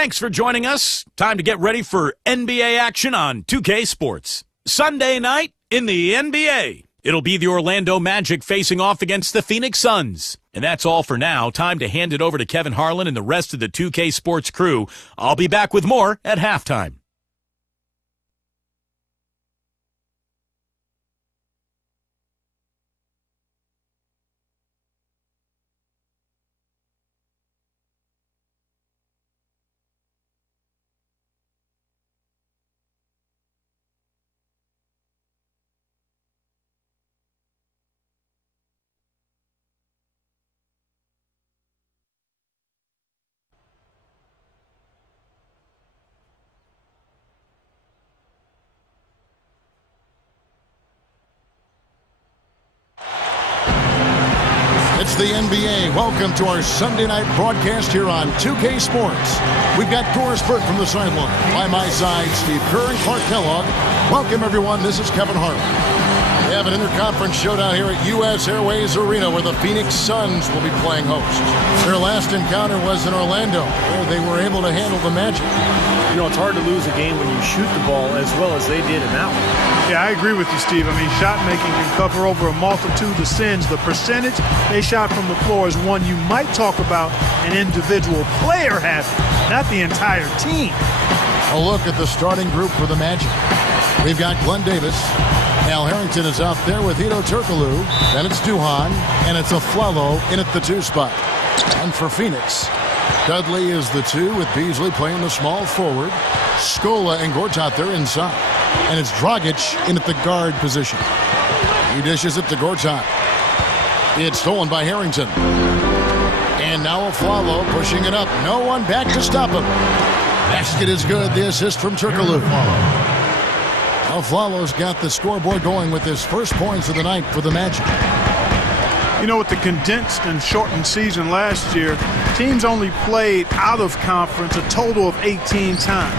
Thanks for joining us. Time to get ready for NBA action on 2K Sports. Sunday night in the NBA. It'll be the Orlando Magic facing off against the Phoenix Suns. And that's all for now. Time to hand it over to Kevin Harlan and the rest of the 2K Sports crew. I'll be back with more at halftime. It's the NBA. Welcome to our Sunday night broadcast here on 2K Sports. We've got Doris Burke from the sideline. By my side, Steve Kerr and Clark Kellogg. Welcome, everyone. This is Kevin Harlan. We have an interconference showdown here at U.S. Airways Arena where the Phoenix Suns will be playing host. Their last encounter was in Orlando, where they were able to handle the Magic. You know, it's hard to lose a game when you shoot the ball as well as they did in that one. Yeah, I agree with you, Steve. I mean, shot making can cover over a multitude of sins. The percentage they shot from the floor is one you might talk about an individual player having, not the entire team. A look at the starting group for the Magic. We've got Glenn Davis. Al Harrington is out there with Hedo Turkoglu. Then it's Duhan, and it's Afflalo in at the 2 spot. And for Phoenix, Dudley is the 2 with Beasley playing the small forward. Scola and Gortat there inside. And it's Dragic in at the guard position. He dishes it to Gortat. It's stolen by Harrington. And now Afflalo pushing it up. No one back to stop him. Basket is good. The assist from Turkoglu. Afflalo's got the scoreboard going with his first points of the night for the Magic. You know, with the condensed and shortened season last year, teams only played out of conference a total of 18 times.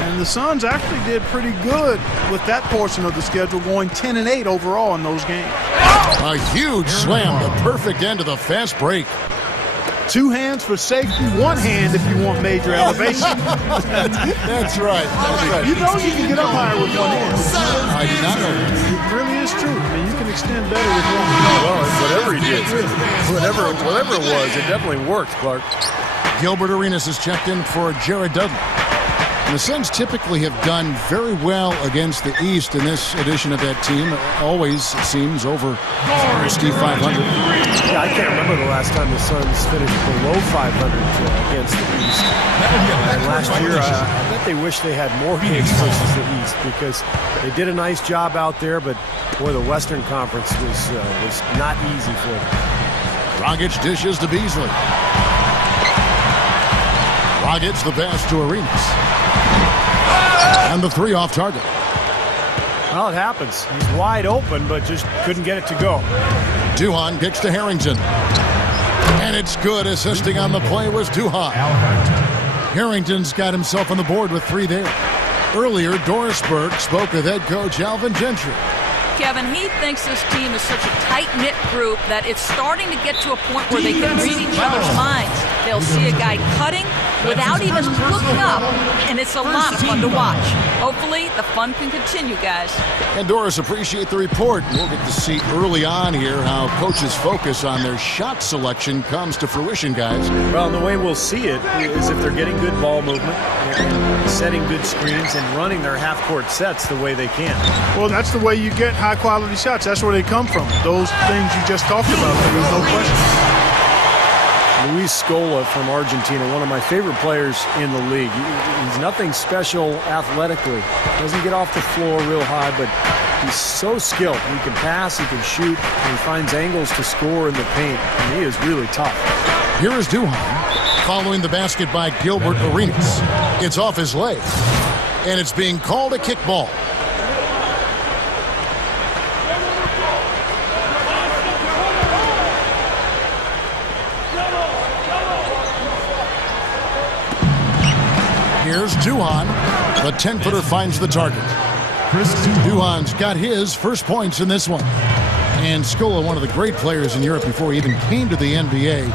And the Suns actually did pretty good with that portion of the schedule, going 10-8 overall in those games. A huge slam, the perfect end of the fast break. 2 hands for safety, 1 hand if you want major elevation. That's right. That's right. You know you can get up higher with 1 hand. I did not know that. It really is true. I mean, you can extend better with 1 hand. Well, whatever he did, whatever it was, it definitely worked, Clark. Gilbert Arenas is checked in for Jared Dudley. And the Suns typically have done very well against the East in this edition of that team. Always, it seems, over 500. Yeah, I can't remember the last time the Suns finished below 500 against the East. And last year, I bet they wish they had more games versus the East because they did a nice job out there, but boy, the Western Conference was not easy for them. Dragic dishes to Beasley. Dragic the pass to Arenas. And the 3 off target. Well, it happens. He's wide open, but just couldn't get it to go. Duhan kicks to Harrington. And it's good. Assisting on the play was Duhan. Harrington's got himself on the board with 3 there. Earlier, Doris Burke spoke with head coach Alvin Gentry. Kevin, he thinks this team is such a tight-knit group that it's starting to get to a point where they can read each other's minds. They'll see a guy cutting without even looking up, and it's a lot of fun to watch. Hopefully, the fun can continue, guys. And Doris, appreciate the report. We'll get to see early on here how coaches focus on their shot selection comes to fruition, guys. Well, and the way we'll see it is if they're getting good ball movement, setting good screens, and running their half-court sets the way they can. Well, that's the way you get high-quality shots. That's where they come from. Those things you just talked about. There's no question. Luis Scola from Argentina, one of my favorite players in the league. He's nothing special athletically. Doesn't get off the floor real high, but he's so skilled. He can pass, he can shoot, and he finds angles to score in the paint. And he is really tough. Here is Duhan following the basket by Gilbert Arenas. It's off his leg, and it's being called a kickball. Here's Duhan. The 10-footer finds the target. Duhan's got his first points in this one. And Scola, one of the great players in Europe before he even came to the NBA,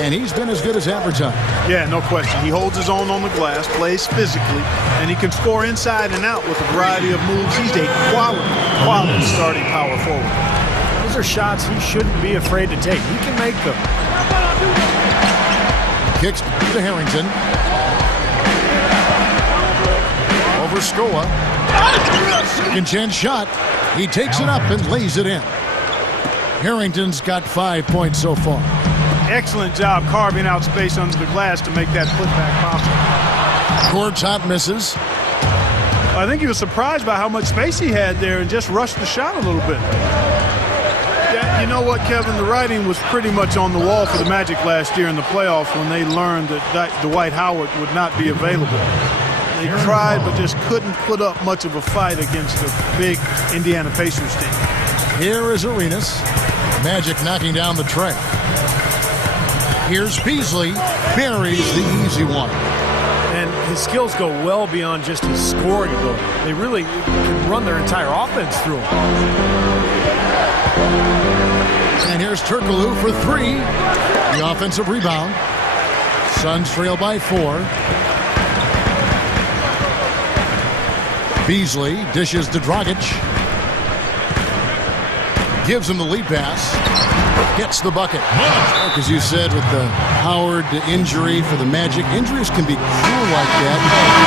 and he's been as good as advertised. Yeah, no question. He holds his own on the glass, plays physically, and he can score inside and out with a variety of moves. He's a quality starting power forward. Those are shots he shouldn't be afraid to take. He can make them. Kicks to Harrington. Over Scoa. Second chance shot. He takes it up and lays it in. Harrington's got 5 points so far. Excellent job carving out space under the glass to make that putback possible. Gortat misses. I think he was surprised by how much space he had there and just rushed the shot a little bit. Yeah, you know what, Kevin? The writing was pretty much on the wall for the Magic last year in the playoffs when they learned that Dwight Howard would not be available. They tried but just couldn't put up much of a fight against the big Indiana Pacers team. Here is Arenas. Magic knocking down the tray. Here's Beasley. Buries the easy one. And his skills go well beyond just his scoring ability. They really can run their entire offense through him. And here's Turkoglu for 3. The offensive rebound. Suns trail by 4. Beasley dishes to Dragic. Gives him the lead pass. Gets the bucket. Like as you said, with the Howard injury for the Magic, injuries can be cruel like that.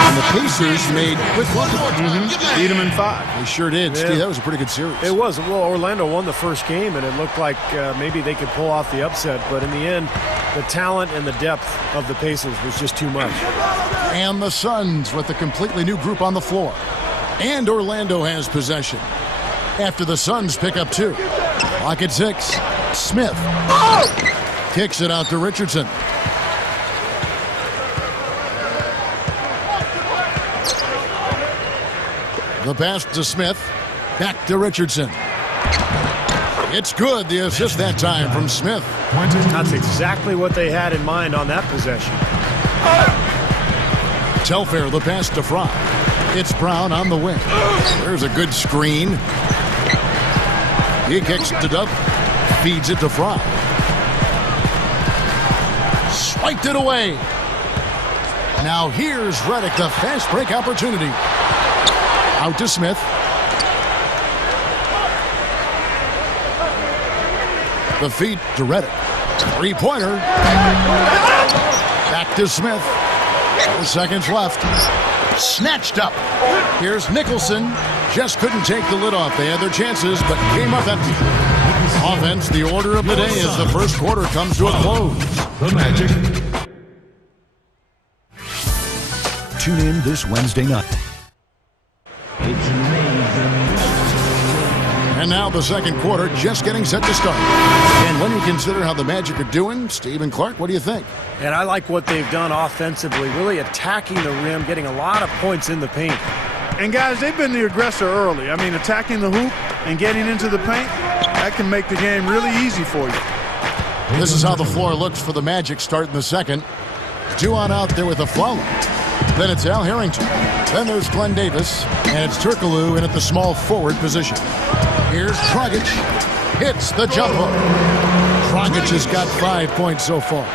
And the Pacers made quick work of it. Beat him in 5. They sure did. Yeah. Steve, that was a pretty good series. It was. Well, Orlando won the first game, and it looked like maybe they could pull off the upset. But in the end, the talent and the depth of the Pacers was just too much. And the Suns with a completely new group on the floor. And Orlando has possession. After the Suns pick up 2. Clock at 6. Smith kicks it out to Richardson. The pass to Smith. Back to Richardson. It's good. The assist that time from Smith. That's exactly what they had in mind on that possession. Telfair, the pass to Fry. It's Brown on the wing. There's a good screen. He kicks it to Dove. Feeds it to Fry. Swiped it away. Now here's Redick, the fast break opportunity. Out to Smith. The feed to Redick. 3-pointer. Back to Smith. 4 seconds left. Snatched up. Here's Nicholson. Just couldn't take the lid off. They had their chances, but came up empty. Offense, the order of the day as the first quarter comes to a close. The Magic. Tune in this Wednesday night. And now the second quarter just getting set to start. And when you consider how the Magic are doing, Steve and Clark, what do you think? And I like what they've done offensively, really attacking the rim, getting a lot of points in the paint. And guys, they've been the aggressor early. I mean, attacking the hoop and getting into the paint, that can make the game really easy for you. This is how the floor looks for the Magic starting the second. 2 on out there with a Flowler. Then it's Al Harrington. Then there's Glenn Davis. And it's Turkoglu in at the small forward position. Here's Dragic. Hits the jump hook. Dragic has got 5 points so far.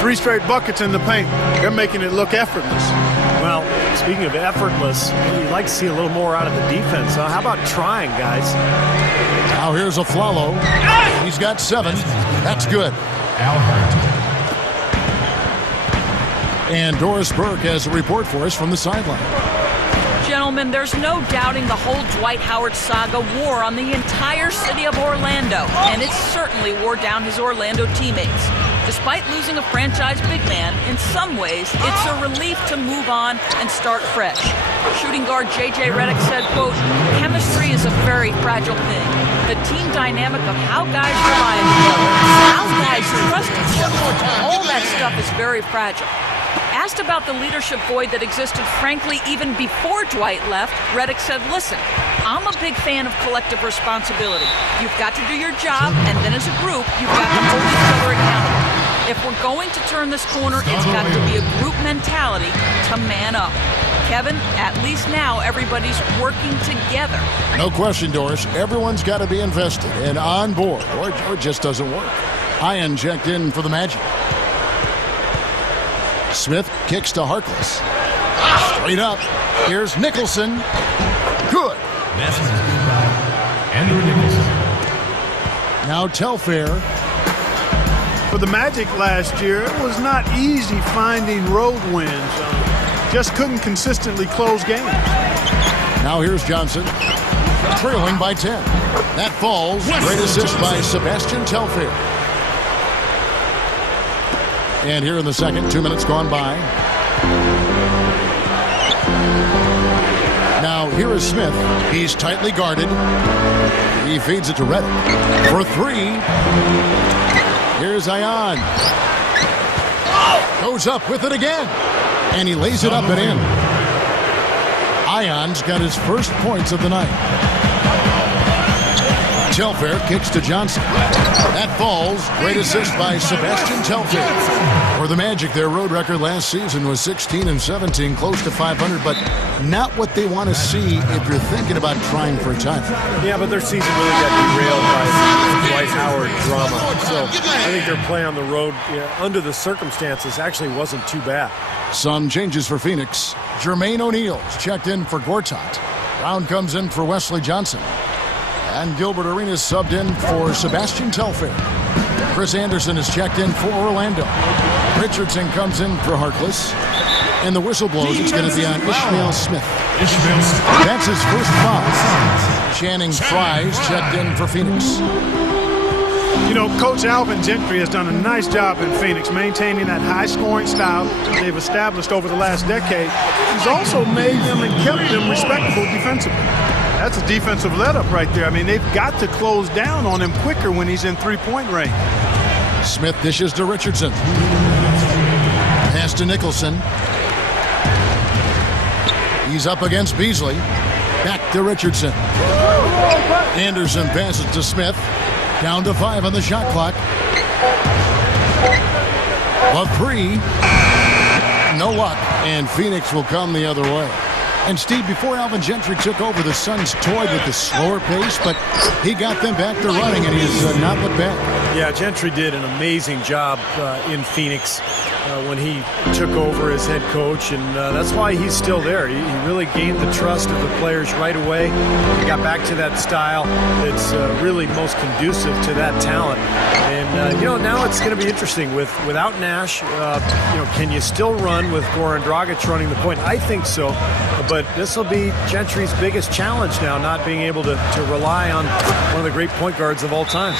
3 straight buckets in the paint. They're making it look effortless. Well, speaking of effortless, you'd like to see a little more out of the defense. How about trying, guys? Now here's a Flalo. He's got 7. That's good. And Doris Burke has a report for us from the sideline. Gentlemen, there's no doubting the whole Dwight Howard saga wore on the entire city of Orlando, and it certainly wore down his Orlando teammates. Despite losing a franchise big man, in some ways, it's a relief to move on and start fresh. Shooting guard J.J. Redick said, quote, "Chemistry is a very fragile thing. The team dynamic of how guys rely on each other, how guys trust each other, all that stuff is very fragile." Asked about the leadership void that existed, frankly, even before Dwight left, Redick said, "Listen, I'm a big fan of collective responsibility. You've got to do your job, and then as a group, you've got to hold each other accountable. If we're going to turn this corner, it's got to be a group mentality to man up." Kevin, at least now everybody's working together. No question, Doris. Everyone's got to be invested and on board, or it just doesn't work. Ion checked in for the Magic. Smith kicks to Harkless. Straight up. Here's Nicholson. Good. Andrew Nicholson. Now Telfair. For the Magic last year, it was not easy finding road wins. Just couldn't consistently close games. Now here's Johnson. Trailing by 10. That falls. Great assist by Sebastian Telfair. And here in the second, 2 minutes gone by. Now here is Smith. He's tightly guarded. He feeds it to Reddick. For three. Here's Ion. Goes up with it again. And he lays it up and in. Ion's got his first points of the night. Telfair kicks to Johnson. That falls. Great assist by Sebastian Telfair. For the Magic, their road record last season was 16-17, close to 500, but not what they want to see if you're thinking about trying for a title. Yeah, but their season really got derailed by the Dwight Howard drama. So I think their play on the road, under the circumstances, actually wasn't too bad. Some changes for Phoenix. Jermaine O'Neal's checked in for Gortat. Brown comes in for Wesley Johnson. And Gilbert Arenas subbed in for Sebastian Telfair. Chris Anderson is checked in for Orlando. Richardson comes in for Harkless. And the whistle blows. It's going to be on Ishmael Smith. That's his first foul. Channing Frye's checked in for Phoenix. You know, Coach Alvin Gentry has done a nice job in Phoenix maintaining that high-scoring style they've established over the last decade. He's also made them and kept them respectable defensively. That's a defensive let-up right there. I mean, they've got to close down on him quicker when he's in three-point range. Smith dishes to Richardson. Pass to Nicholson. He's up against Beasley. Back to Richardson. Anderson passes to Smith. Down to 5 on the shot clock. A three. No luck. And Phoenix will come the other way. And Steve, before Alvin Gentry took over, the Suns toyed with the slower pace, but he got them back to running, and he has not looked back. Yeah, Gentry did an amazing job in Phoenix when he took over as head coach, and that's why he's still there. He really gained the trust of the players right away. He got back to that style that's really most conducive to that talent. And, now it's going to be interesting. Without Nash, can you still run with Goran Dragic running the point? I think so. But this will be Gentry's biggest challenge now, not being able to rely on one of the great point guards of all time.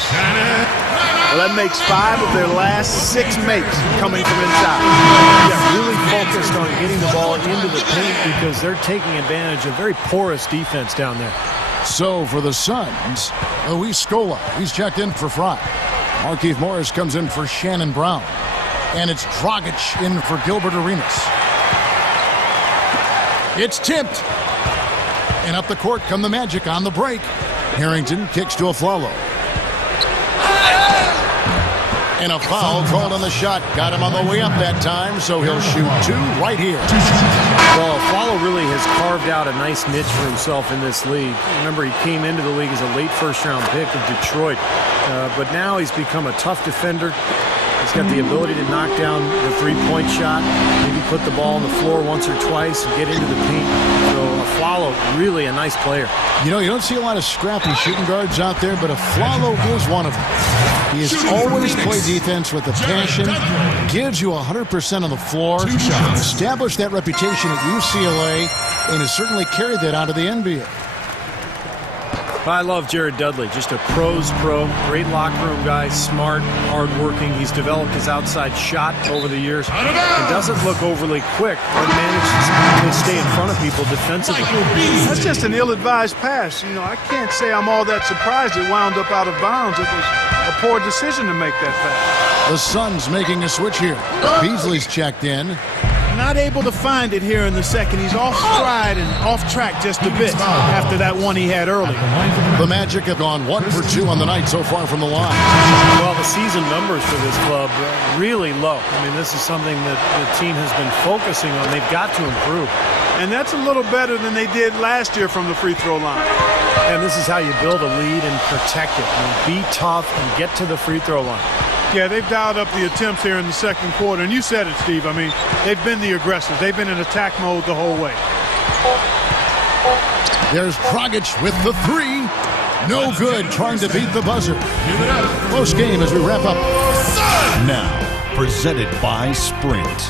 Well, that makes 5 of their last 6 makes coming from inside. Yeah, really focused on getting the ball into the paint because they're taking advantage of very porous defense down there. So for the Suns, Luis Scola, he's checked in for Fry. Markieff Morris comes in for Shannon Brown. And it's Dragic in for Gilbert Arenas. It's tipped. And up the court come the Magic on the break. Harrington kicks to Afflalo. And a foul called on the shot. Got him on the way up that time, so he'll shoot 2 right here. Well, Afflalo really has carved out a nice niche for himself in this league. Remember, he came into the league as a late first-round pick of Detroit. But now he's become a tough defender. He's got the ability to knock down the three-point shot, maybe put the ball on the floor once or twice and get into the paint. So Afflalo, really a nice player. You don't see a lot of scrappy shooting guards out there, but Afflalo is one of them. He has always played defense with a passion, gives you 100% on the floor, established that reputation at UCLA, and has certainly carried that out of the NBA. I love Jared Dudley, just a pro's pro, great locker room guy, smart, hardworking. He's developed his outside shot over the years. It doesn't look overly quick, but manages to stay in front of people defensively. That's just an ill-advised pass. I can't say I'm all that surprised it wound up out of bounds. It was a poor decision to make that pass. The Suns making a switch here. Beasley's checked in. Not able to find it here in the second. He's off stride and off track just a bit after that one he had earlier. The Magic have gone 1 for 2 on the night so far from the line. Well, the season numbers for this club really low. I mean, this is something that the team has been focusing on. They've got to improve. And that's a little better than they did last year from the free throw line. And this is how you build a lead and protect it. Be tough and get to the free throw line. Yeah, they've dialed up the attempts here in the second quarter. And you said it, Steve. I mean, they've been the aggressors. They've been in attack mode the whole way. There's Dragic with the three. No good, trying to beat the buzzer. Close game as we wrap up. Now, presented by Sprint.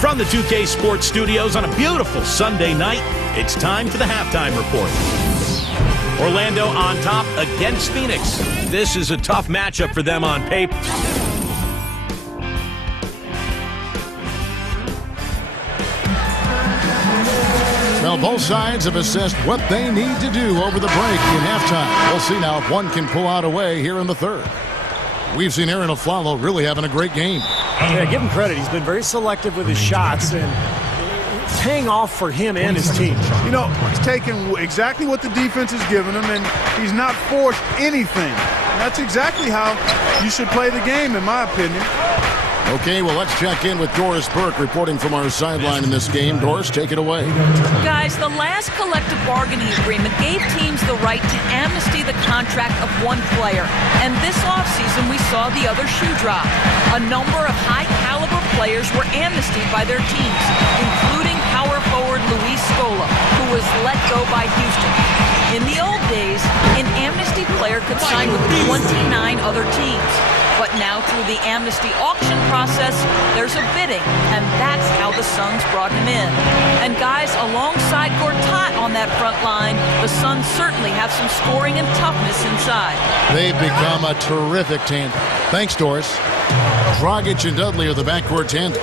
From the 2K Sports Studios on a beautiful Sunday night, it's time for the halftime report. Orlando on top against Phoenix. This is a tough matchup for them on paper. Well, both sides have assessed what they need to do over the break in halftime. We'll see now if one can pull out a way here in the third. We've seen Arron Afflalo really having a great game. Yeah, give him credit. He's been very selective with his shots, and it's paying off for him and his team. You know, he's taken exactly what the defense has given him, and he's not forced anything. And that's exactly how you should play the game, in my opinion. Okay, well, let's check in with Doris Burke reporting from our sideline in this game. Doris, take it away. Guys, the last collective bargaining agreement gave teams the right to amnesty the contract of one player. And this offseason, we saw the other shoe drop. A number of high-caliber players were amnestied by their teams, including power forward Luis Scola, who was let go by Houston. In the old days, an amnesty player could sign with 29 other teams. But now through the amnesty auction process, there's a bidding, and that's how the Suns brought him in. And guys, alongside Gortat on that front line, the Suns certainly have some scoring and toughness inside. They've become a terrific tandem. Thanks, Doris. Dragic and Dudley are the backcourt tandem.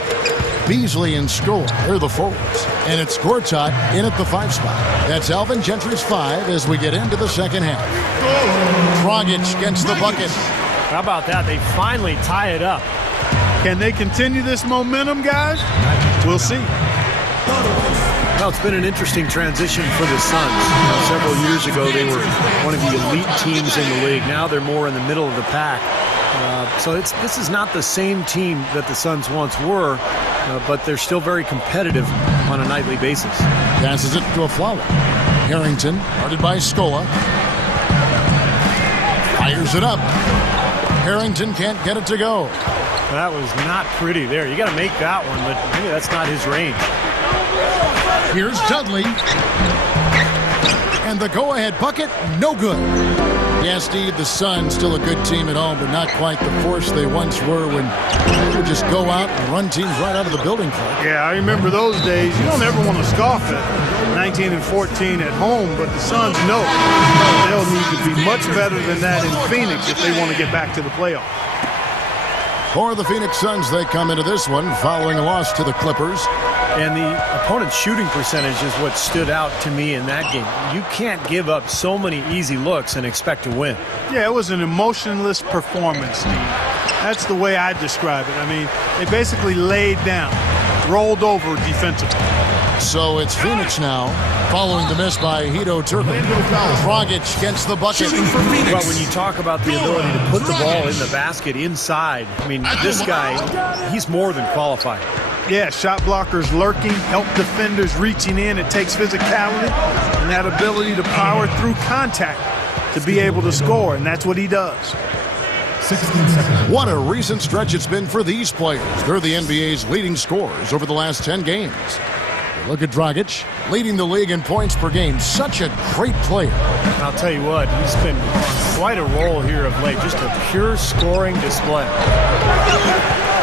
Beasley and Scola, they're the forwards. And it's Gortat in at the 5 spot. That's Alvin Gentry's 5 as we get into the second half. Dragic gets the bucket. How about that? They finally tie it up. Can they continue this momentum, guys? We'll see. Well, it's been an interesting transition for the Suns. Several years ago, they were one of the elite teams in the league. Now they're more in the middle of the pack. So this is not the same team that the Suns once were, but they're still very competitive on a nightly basis. Passes it to Afflalo. Harrington, guarded by Scola. Fires it up. Harrington can't get it to go. That was not pretty there. You got to make that one, but maybe that's not his range. Here's Dudley. And the go-ahead bucket, no good. Yeah, Steve, the Suns still a good team at home, but not quite the force they once were when they would just go out and run teams right out of the building. Yeah, I remember those days. You don't ever want to scoff at 19 and 14 at home, but the Suns know they'll need to be much better than that in Phoenix if they want to get back to the playoffs. For the Phoenix Suns, they come into this one following a loss to the Clippers. And the opponent's shooting percentage is what stood out to me in that game. You can't give up so many easy looks and expect to win. Yeah, it was an emotionless performance, Steve. That's the way I describe it. I mean, they basically laid down, rolled over defensively. So it's Phoenix now, following the miss by Hedo Turkoglu. Dragic gets the bucket. Well, when you talk about the ability to put the ball in the basket inside, I mean, this guy, he's more than qualified. Yeah, shot blockers lurking, help defenders reaching in. It takes physicality and that ability to power through contact to be able to score, and that's what he does. 16 seconds. What a recent stretch it's been for these players. They're the NBA's leading scorers over the last 10 games. Look at Dragic, leading the league in points per game. Such a great player. I'll tell you what, he's been on quite a roll here of late. Just a pure scoring display.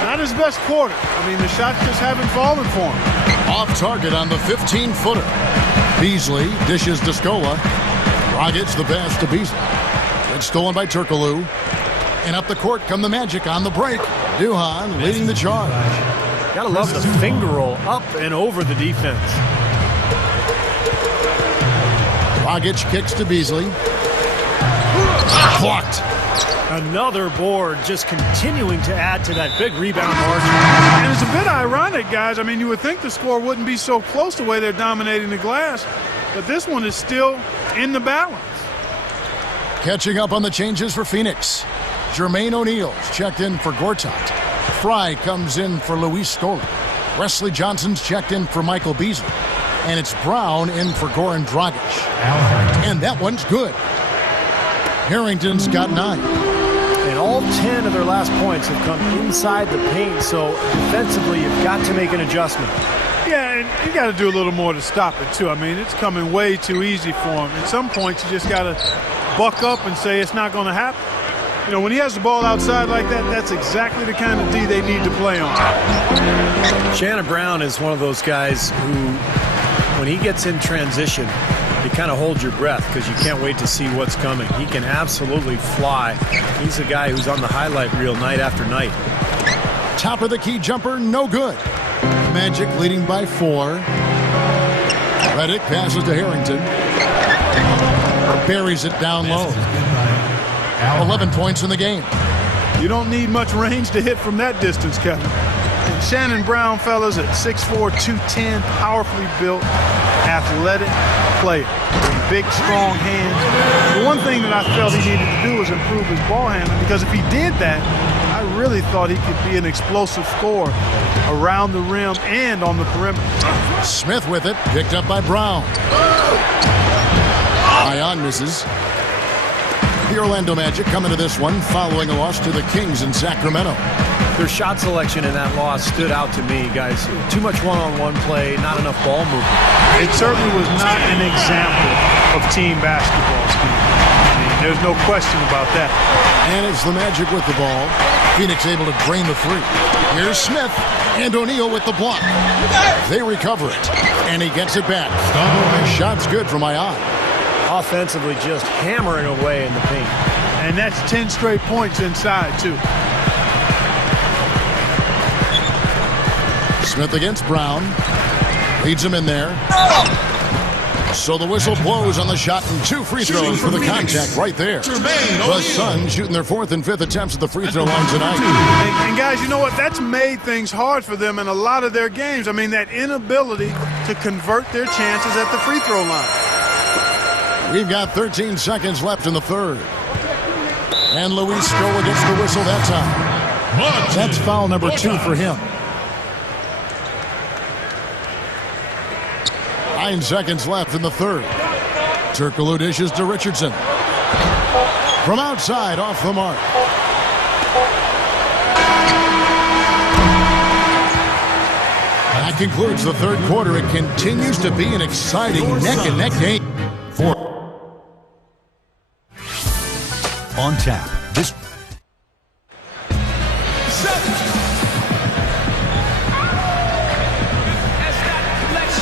Not his best quarter. I mean, the shots just haven't fallen for him. Off target on the 15-footer. Beasley dishes to Scola. Dragic the pass to Beasley. It's stolen by Turkoglu. And up the court come the Magic on the break. Duhan leading the charge. Gotta love the finger roll up and over the defense. Dragic kicks to Beasley. Blocked. Another board, just continuing to add to that big rebound margin. And it's a bit ironic, guys. I mean, you would think the score wouldn't be so close the way they're dominating the glass, but this one is still in the balance. Catching up on the changes for Phoenix. Jermaine O'Neal's checked in for Gortat. Fry comes in for Luis Scola. Wesley Johnson's checked in for Michael Beasley. And it's Brown in for Goran Dragic. And that one's good. Harrington's got 9. And all 10 of their last points have come inside the paint, so defensively you've got to make an adjustment. Yeah, and you got to do a little more to stop it, too. I mean, it's coming way too easy for him. At some points, you just got to buck up and say it's not going to happen. You know, when he has the ball outside like that, that's exactly the kind of D they need to play on. Shannon Brown is one of those guys who, when he gets in transition, you kind of hold your breath because you can't wait to see what's coming. He can absolutely fly. He's a guy who's on the highlight reel night after night. Top of the key jumper, no good. Magic leading by 4. Redick passes to Harrington. Buries it down low. 11 points in the game. You don't need much range to hit from that distance, Kevin. And Shannon Brown, fellas, at 6'4", 210, powerfully built, athletic player. Big, strong hands. The one thing that I felt he needed to do was improve his ball handling, because if he did that, I really thought he could be an explosive scorer around the rim and on the perimeter. Smith with it, picked up by Brown. Ion misses. The Orlando Magic coming to this one following a loss to the Kings in Sacramento. Their shot selection in that loss stood out to me, guys. Too much one-on-one play, not enough ball movement. It certainly was not an example of team basketball, Steve. I mean, there's no question about that. And it's the Magic with the ball. Phoenix able to drain the 3. Here's Smith and O'Neal with the block. They recover it, and he gets it back. Shot's good from Ion. Offensively just hammering away in the paint. And that's 10 straight points inside, too. Smith against Brown. Leads him in there. So the whistle blows on the shot, and 2 free throws for the contact right there. The Suns shooting their 4th and 5th attempts at the free throw line tonight. And guys, you know what? That's made things hard for them in a lot of their games. I mean, that inability to convert their chances at the free throw line. We've got 13 seconds left in the 3rd. And Luis Scola gets the whistle that time. That's foul number 2 for him. 9 seconds left in the 3rd. Turkoglu dishes to Richardson. From outside, off the mark. That concludes the 3rd quarter. It continues to be an exciting neck-and-neck game. On tap. This.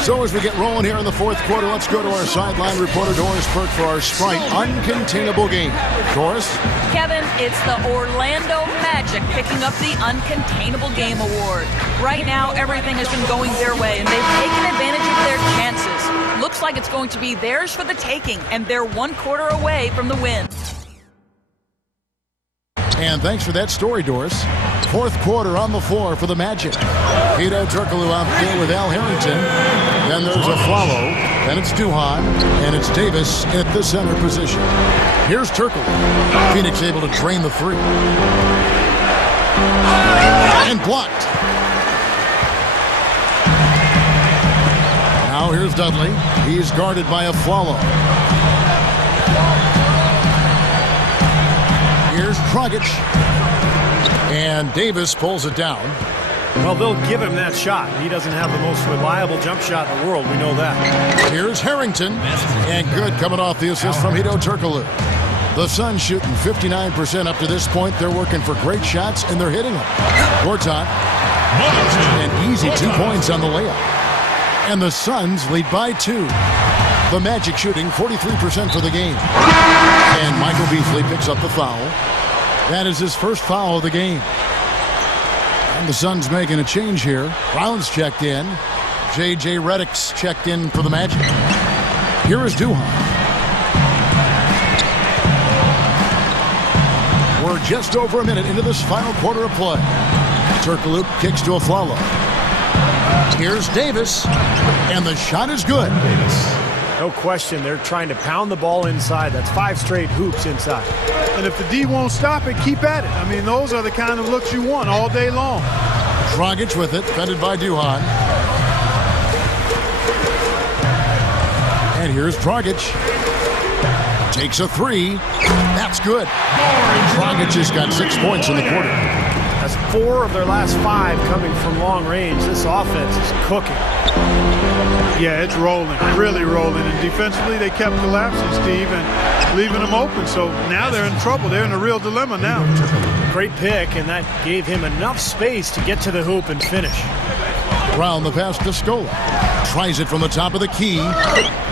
So as we get rolling here in the 4th quarter, let's go to our sideline reporter, Doris Burke, for our Sprite Uncontainable game. Doris? Kevin, it's the Orlando Magic picking up the Uncontainable Game Award. Right now, everything has been going their way, and they've taken advantage of their chances. Looks like it's going to be theirs for the taking, and they're 1 quarter away from the win. And thanks for that story, Doris. 4th quarter on the floor for the Magic. Hedo Turkoglu out there with Al Harrington. Then there's a Flalo. Then it's Duhan. And it's Davis at the center position. Here's Turkoglu. Phoenix able to drain the 3. And blocked. Now here's Dudley. He's guarded by a Flalo. Here's Dragic. And Davis pulls it down. Well, they'll give him that shot. He doesn't have the most reliable jump shot in the world. We know that. Here's Harrington. And good coming off the assist from Hedo Turkoglu. The Suns shooting 59% up to this point. They're working for great shots, and they're hitting them. Gortat. An easy 2 points on the layup. And the Suns lead by 2. The Magic shooting 43% for the game. And Michael Beasley picks up the foul. That is his first foul of the game. And the Suns making a change here. Brown's checked in. J.J. Redick's checked in for the Magic. Here is Duhan. We're just over a minute into this final quarter of play. Turkoglu kicks to Afflalo. Here's Davis. And the shot is good. No question, they're trying to pound the ball inside. That's 5 straight hoops inside. And if the D won't stop it, keep at it. I mean, those are the kind of looks you want all day long. Dragic with it, fended by Duhan. And here's Dragic. Takes a three. That's good. Dragic has got 6 points in the quarter. That's 4 of their last 5 coming from long range. This offense is cooking. Yeah, it's rolling, really rolling. And defensively, they kept collapsing, Steve, and leaving them open. So now they're in trouble. They're in a real dilemma now. Great pick, and that gave him enough space to get to the hoop and finish. Brown the pass to Scola. Tries it from the top of the key.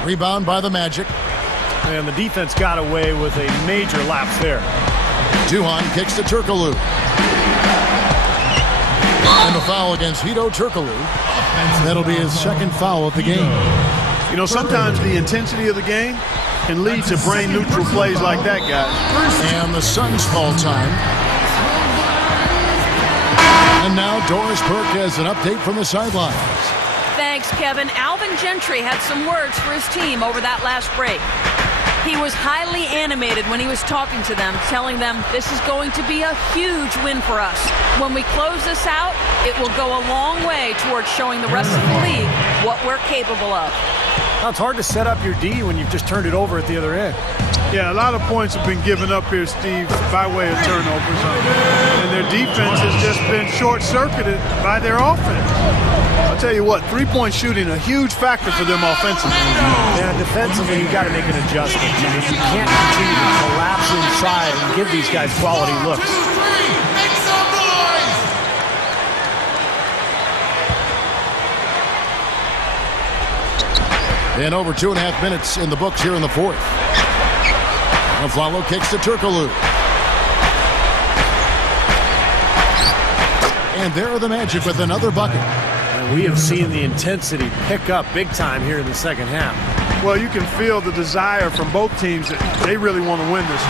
Rebound by the Magic. And the defense got away with a major lapse there. Duhan kicks to Turkoglu. And a foul against Hedo Turkoglu. That'll be his second foul of the game. You know, sometimes the intensity of the game can lead to brain-neutral plays like that, guys. And the Suns fall time. And now Doris Burke has an update from the sidelines. Thanks, Kevin. Alvin Gentry had some words for his team over that last break. He was highly animated when he was talking to them, telling them this is going to be a huge win for us. When we close this out, it will go a long way towards showing the rest of the league what we're capable of. Now, it's hard to set up your D when you've just turned it over at the other end. Yeah, a lot of points have been given up here, Steve, by way of turnovers. And their defense has just been short-circuited by their offense. I'll tell you what, three-point shooting a huge factor for them offensively. Yeah, defensively, you got to make an adjustment. I mean, you can't continue to collapse inside and give these guys quality looks. And over 2.5 minutes in the books here in the fourth. Aflalo kicks to Turkoglu. And there are the Magic with another bucket. And we have seen the intensity pick up big time here in the second half. Well, you can feel the desire from both teams that they really want to win this.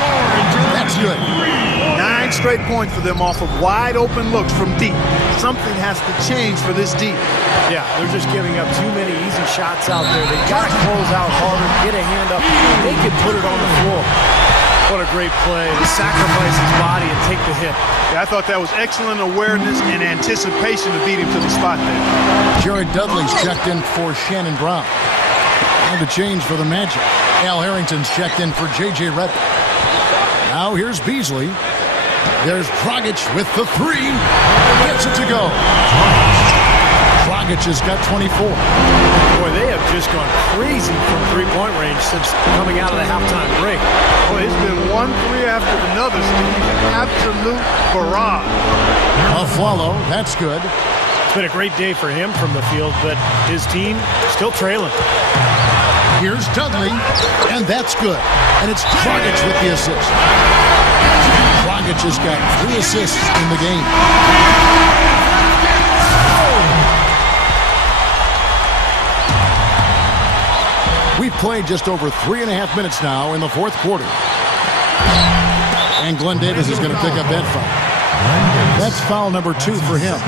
That's good. 9 straight points for them off of wide open looks from deep. Something has to change for this deep. Yeah, they're just giving up too many easy shots out there. They got to close out harder, get a hand up. They could put it on the floor. What a great play to sacrifice his body and take the hit. Yeah, I thought that was excellent awareness and anticipation to beat him to the spot there. Jared Dudley's checked in for Shannon Brown. And the change for the Magic. Al Harrington's checked in for J.J. Redick. Now here's Beasley. There's Dragic with the three. Gets it to go. Dragic has got 24. Boy, they have just gone crazy from three-point range since coming out of the halftime break. Boy, it's been 1 3 after another, Steve. Absolute barrage. Aflalo, that's good. It's been a great day for him from the field, but his team still trailing. Here's Dudley, and that's good. And it's Dragic with the assist. Dragic has got 3 assists in the game. We've played just over 3.5 minutes now in the fourth quarter. And Glenn Davis is going to pick up that foul. That's foul number 2 for him.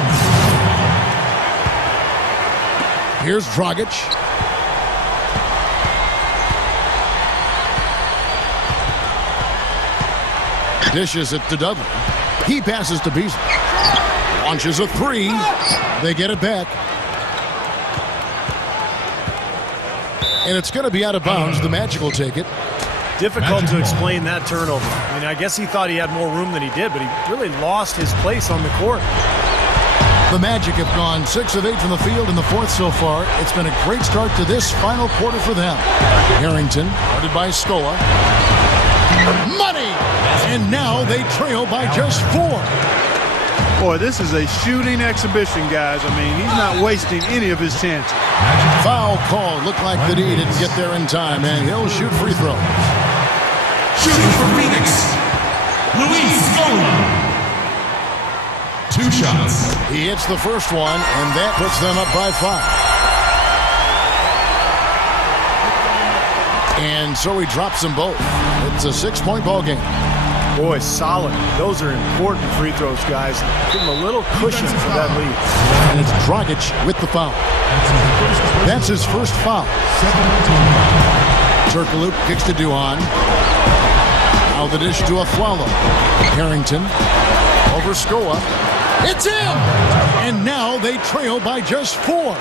Here's Dragic. Dishes it to Dudley. He passes to Beasley. Launches a 3. They get it back. And it's going to be out of bounds. The Magic will take it. Difficult to explain that turnover. I mean, I guess he thought he had more room than he did, but he really lost his place on the court. The Magic have gone 6 of 8 from the field in the fourth so far. It's been a great start to this final quarter for them. Harrington, guarded by Scola. Money! And now they trail by just 4. Boy, this is a shooting exhibition, guys. I mean, he's not wasting any of his chances. Foul call. Looked like the D didn't get there in time, and he'll shoot free throws. Shooting for Phoenix, Luis Scola. 2 shots. He hits the first one, and that puts them up by 5. And so he drops them both. It's a 6-point ball game. Boy, solid. Those are important free throws, guys. Give him a little cushion for that lead. And it's Dragic with the foul. That's his first foul. Turkoglu kicks to Duhan. Now the dish to Aflalo. Harrington over Scola. It's in! And now they trail by just 4.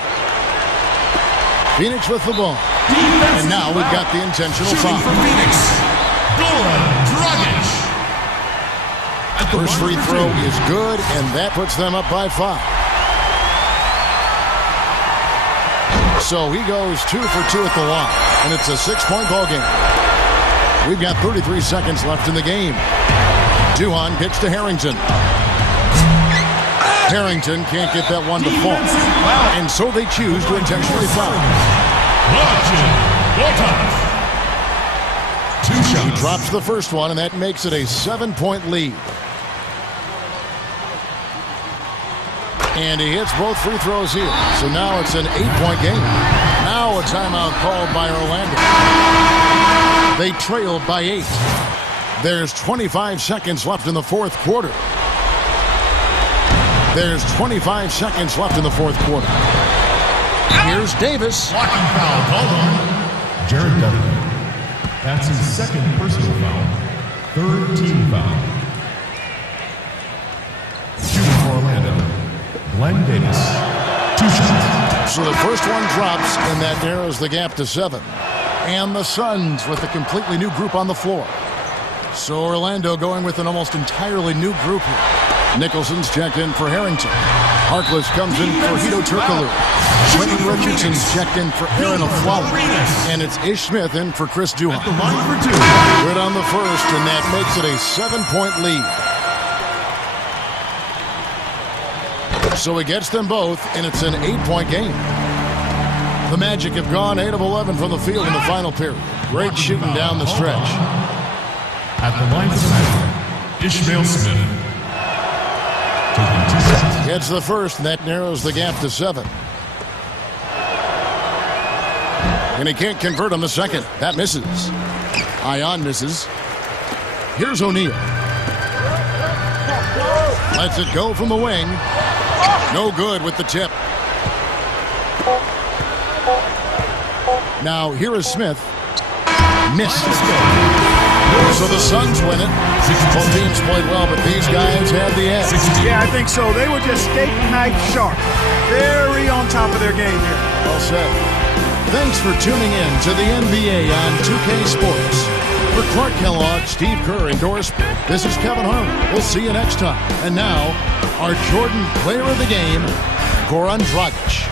Phoenix with the ball. And now we've got the intentional foul. First free throw is good, and that puts them up by 5. So he goes 2 for 2 at the line, and it's a 6-point ball game. We've got 33 seconds left in the game. Duhon kicks to Harrington. Harrington can't get that one to fall, and so they choose to intentionally foul. He drops the first one, and that makes it a 7-point lead. And he hits both free throws here. So now it's an 8-point game. Now a timeout called by Orlando. They trail by 8. There's 25 seconds left in the fourth quarter. There's 25 seconds left in the fourth quarter. Here's Davis. Blocking foul called on Jared Dudley. That's his second personal foul. Third team foul. Shooting for Orlando, Glenn Davis. 2 shots. So the first one drops, and that narrows the gap to 7. And the Suns with a completely new group on the floor. So Orlando going with an almost entirely new group here. Nicholson's checked in for Harrington. Harkless comes in for Hedo Turkoglu. Quentin Richardson's checked in for Aaron Aflalo. And it's Ish Smith in for Chris Duhon. Good on the first, and that makes it a 7-point lead. So he gets them both, and it's an 8-point game. The Magic have gone 8 of 11 from the field in the final period. Great shooting down the stretch. At the line for the Magic, Ishmael Smith. Taking 2 shots. Gets the first, and that narrows the gap to 7. And he can't convert on the second. That misses. Ion misses. Here's O'Neal. Lets it go from the wing. No good with the tip. Now here is Smith. Missed. So the Suns win it. Both teams played well, but these guys had the edge. Yeah, I think so. They were just steak knife sharp. Very on top of their game here. Well said. Thanks for tuning in to the NBA on 2K Sports. For Clark Kellogg, Steve Kerr, and Doris, this is Kevin Harlan. We'll see you next time. And now, our Jordan player of the game, Goran Dragic.